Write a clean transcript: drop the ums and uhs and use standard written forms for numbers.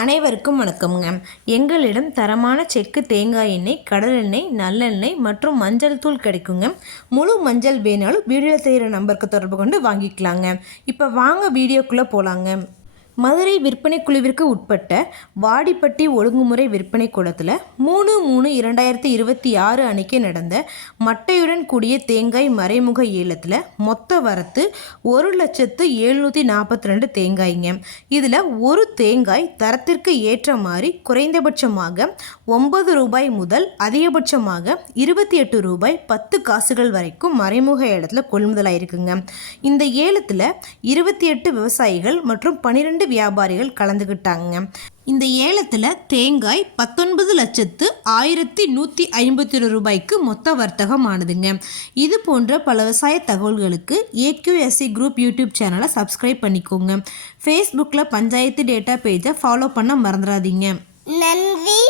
அனைவருக்கும் வணக்கம்ங்க. எங்களிடம் தரமான செக்கு தேங்காய் எண்ணெய், கடல் எண்ணெய், நல்லெண்ணெய் மற்றும் மஞ்சள் தூள் கிடைக்குங்க. முழு மஞ்சள் வேணாலும் வீடியோ தெரிகிற நம்பருக்கு தொடர்பு கொண்டு வாங்கிக்கலாங்க. இப்போ வாங்க வீடியோக்குள்ளே போகலாங்க. மதுரை விற்பனை குழுவிற்கு உட்பட்ட வாடிப்பட்டி ஒழுங்குமுறை விற்பனை கூடத்தில் 3/3/2026 அன்னைக்கு நடந்த மட்டையுடன் கூடிய தேங்காய் மறைமுக ஏலத்தில் மொத்த வரத்து 1,742 தேங்காய்ங்க. இதில் ஒரு தேங்காய் தரத்திற்கு ஏற்ற மாதிரி குறைந்தபட்சமாக 9 ரூபாய் முதல் அதிகபட்சமாக 28 ரூபாய் 10 காசுகள் வரைக்கும் மறைமுக ஏலத்தில் கொள்முதலாயிருக்குங்க. இந்த ஏலத்தில் 28 விவசாயிகள் மற்றும் 12 வியாபாரிகள் கலந்துக்கிட்டாங்க. இந்த ஏலத்தில் தேங்காய் 19,01,150 ரூபாய்க்கு மொத்த வர்த்தகம் ஆனதுங்க. இது போன்ற பல விவசாய தகவல்களுக்கு AQSC குரூப் யூடியூப் சேனலை சப்ஸ்கிரைப் பண்ணிக்கோங்க. ஃபேஸ்புக்கில் பஞ்சாயத்து டேட்டா பேஜை ஃபாலோ பண்ண மறந்துடாதீங்க. நன்றி.